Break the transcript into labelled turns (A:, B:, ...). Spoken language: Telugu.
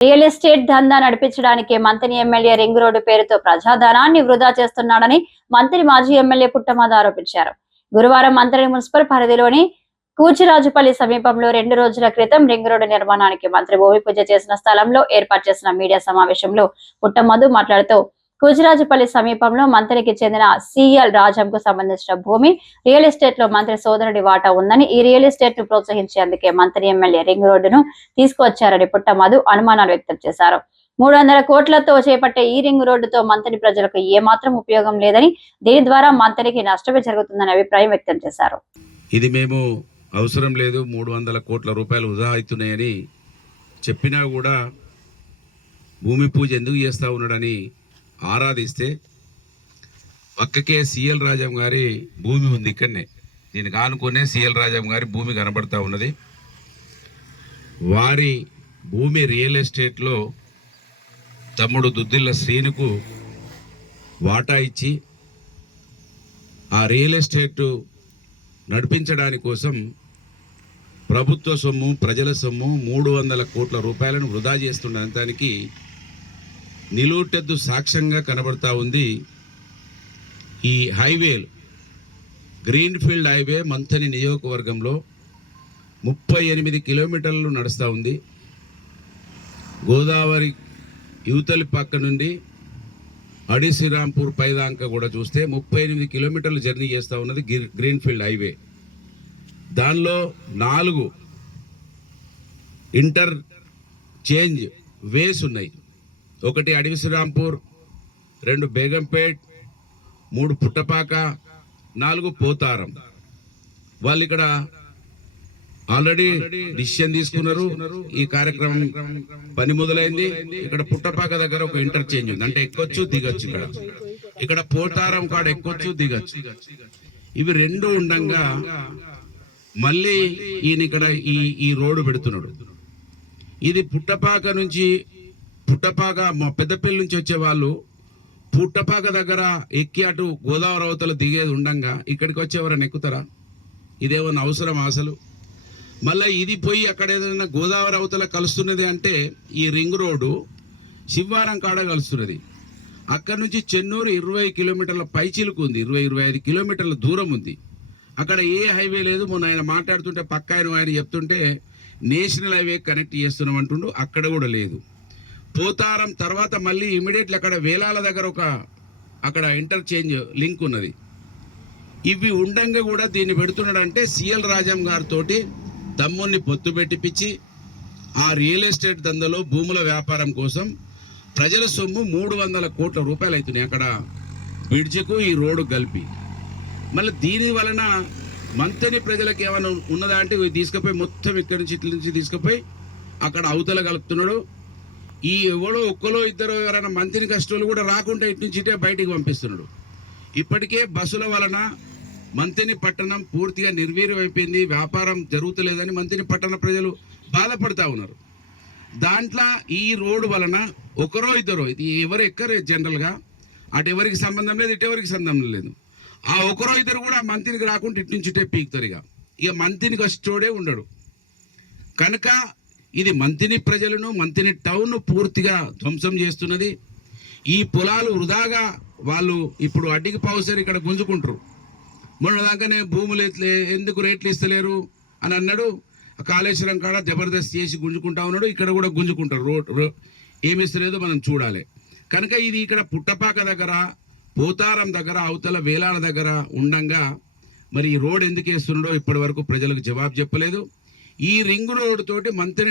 A: రియల్ ఎస్టేట్ దందా నడిపించడానికి మంత్రి ఎమ్మెల్యే రింగ్ రోడ్డు పేరుతో ప్రజాధనాన్ని వృధా చేస్తున్నాడని మంత్రి మాజీ ఎమ్మెల్యే పుట్టమాద ఆరోపించారు. గురువారం మంత్రి మున్సిపల్ పరిధిలోని కూచిరాజుపల్లి సమీపంలో రెండు రోజుల క్రితం రింగ్ రోడ్డు నిర్మాణానికి మంత్రి భూమి పూజ చేసిన స్థలంలో ఏర్పాటు చేసిన మీడియా సమావేశంలో పుట్టమధు మాట్లాడుతూ కుజరాజుపల్లి సమీపంలో మంత్రికి చెందిన సిఎల్ రాజంకు సంబంధించిన భూమి రియల్ ఎస్టేట్లో మంత్రి సోదరుడి వాటా ఉందని ఈ రియల్ ఎస్టేట్ను ప్రోత్సహించేందుకే మంత్రి ఎమ్మెల్యే రింగ్ రోడ్డును తీసుకువచ్చారని పుట్టమధు అనుమానాలు వ్యక్తం చేశారు. మూడు వందల కోట్లతో చేపట్టే ఈ రింగ్ రోడ్డుతో మంత్రి ప్రజలకు ఏమాత్రం ఉపయోగం లేదని దీని ద్వారా మంత్రికి నష్టమే జరుగుతుందని అభిప్రాయం వ్యక్తం చేశారు.
B: ఇది మేము అవసరం లేదు మూడు వందల కోట్ల రూపాయలు వృధా అవుతున్నాయని చెప్పినా కూడా భూమి పూజ ఎందుకు చేస్తూ ఉన్నాడని ఆరాధిస్తే పక్కకే సిఎల్ రాజం గారి భూమి ఉంది ఇక్కడనే. దీనికి ఆనుకునే సిఎల్ రాజం గారి భూమి కనబడతా ఉన్నది. వారి భూమి రియల్ ఎస్టేట్లో తమ్ముడు దుద్దిల్ల శ్రీనుకు వాటా ఇచ్చి ఆ రియల్ ఎస్టేటు నడిపించడాని కోసం ప్రభుత్వ సొమ్ము ప్రజల సొమ్ము మూడు వందల కోట్ల రూపాయలను వృధా చేస్తుండటానికి నిలువుటెద్దు సాక్ష్యంగా కనబడతా ఉంది ఈ హైవే గ్రీన్ఫీల్డ్ హైవే మంథని నియోజకవర్గంలో ముప్పై ఎనిమిది కిలోమీటర్లు నడుస్తూ ఉంది. గోదావరి యువతలి పక్క నుండి అడిశ్రీరాంపూర్ పైదాంక కూడా చూస్తే ముప్పై ఎనిమిది కిలోమీటర్లు జర్నీ చేస్తూ ఉన్నది గ్రీన్ఫీల్డ్ హైవే. దానిలో నాలుగు ఇంటర్ చేంజ్ వేస్ ఉన్నాయి. ఒకటి అడవి శ్రీరాంపూర్ రెండు బేగంపేట్ మూడు పుట్టపాక నాలుగు పోతారం. వాళ్ళు ఇక్కడ ఆల్రెడీ డిసిషన్ తీసుకున్నారు. ఈ కార్యక్రమం పని మొదలైంది. ఇక్కడ పుట్టపాక దగ్గర ఒక ఇంటర్చేంజ్ ఉంది. అంటే ఎక్కొచ్చు దిగొచ్చు ఇక్కడ. ఇక్కడ పోతారం కాడ ఎక్కొచ్చు దిగొచ్చు. ఇవి రెండు ఉండగా మళ్ళీ ఈయన ఇక్కడ ఈ ఈ రోడ్డు పెడుతున్నాడు. ఇది పుట్టపాక నుంచి పుట్టపాక మా పెద్దపల్లి నుంచి వచ్చే వాళ్ళు పుట్టపాక దగ్గర ఎక్కి అటు గోదావరి అవతల దిగేది ఉండంగా ఇక్కడికి వచ్చేవారని ఎక్కుతారా? ఇదేమన్నా అవసరం అసలు? మళ్ళీ ఇది పోయి అక్కడ ఏదైనా గోదావరి అవతల కలుస్తున్నది అంటే ఈ రింగ్ రోడ్డు శివారం కాడ కలుస్తున్నది. అక్కడ నుంచి చెన్నూరు ఇరవై కిలోమీటర్ల పైచిలుకు ఉంది. ఇరవై ఇరవై ఐదు కిలోమీటర్ల దూరం ఉంది. అక్కడ ఏ హైవే లేదు. మొన్న ఆయన మాట్లాడుతుంటే పక్క ఆయన ఆయన చెప్తుంటే నేషనల్ హైవే కనెక్ట్ చేస్తున్నాం అంటుండు. అక్కడ కూడా లేదు. పోతారం తర్వాత మళ్ళీ ఇమీడియట్లీ అక్కడ వేలాల దగ్గర ఒక అక్కడ ఇంటర్చేంజ్ లింక్ ఉన్నది. ఇవి ఉండంగా కూడా దీన్ని పెడుతున్నాడంటే సిఎల్ రాజం గారితోటి తమ్ముడిని పొత్తు పెట్టిపిచ్చి ఆ రియల్ ఎస్టేట్ దందలో భూముల వ్యాపారం కోసం ప్రజల సొమ్ము మూడు వందల కోట్ల రూపాయలు అవుతున్నాయి అక్కడ బ్రిడ్జికు ఈ రోడ్డు కలిపి. మళ్ళీ దీని వలన మంతని ప్రజలకు ఏమైనా ఉన్నదా అంటే ఇవి తీసుకుపోయి మొత్తం ఇక్కడి నుంచి ఇట్ల నుంచి తీసుకుపోయి అక్కడ అవతల కలుపుతున్నాడు. ఈ ఎవడో ఒక్కలో ఇద్దరు ఎవరైనా మంత్రిని కష్టాలు కూడా రాకుండా ఇటు నుంచి ఇటే బయటికి పంపిస్తున్నాడు. ఇప్పటికే బస్సుల వలన మంతిని పట్టణం పూర్తిగా నిర్వీర్యమైపోయింది వ్యాపారం జరుగుతలేదని మంతిని పట్టణ ప్రజలు బాధపడతా ఉన్నారు. దాంట్లో ఈ రోడ్డు వలన ఒకరో ఇద్దరో ఇది ఎవరు ఎక్కరు జనరల్గా అటు ఎవరికి సంబంధం లేదు ఇటు ఎవరికి సంబంధం లేదు. ఆ ఒకరో ఇద్దరు కూడా మంత్రికి రాకుండా ఇటు నుంచి ఇటే పీకుతారు ఇక. ఇక మంత్రిని వచ్చేటోడే ఉండడు. కనుక ఇది మంతిని ప్రజలను మంతిని టౌన్ పూర్తిగా ధ్వంసం చేస్తున్నది. ఈ పొలాలు వృధాగా వాళ్ళు ఇప్పుడు అడ్డికి పావుసారి ఇక్కడ గుంజుకుంటారు. మొన్నదాకానే భూములు ఎందుకు రేట్లు ఇస్తలేరు అని అన్నాడు. కాళేశ్వరం కాడ జబర్దస్త్ చేసి గుంజుకుంటా ఉన్నాడు. ఇక్కడ కూడా గుంజుకుంటారు. రోడ్ ఏమి ఇస్తలేదో మనం చూడాలి. కనుక ఇది ఇక్కడ పుట్టపాక దగ్గర పోతారం దగ్గర అవతల వేలాల దగ్గర ఉండగా మరి ఈ రోడ్ ఎందుకు వేస్తున్నాడో ఇప్పటి వరకు ప్రజలకు జవాబు చెప్పలేదు. ఈ రింగ్ రోడ్ తోటి మంత్రి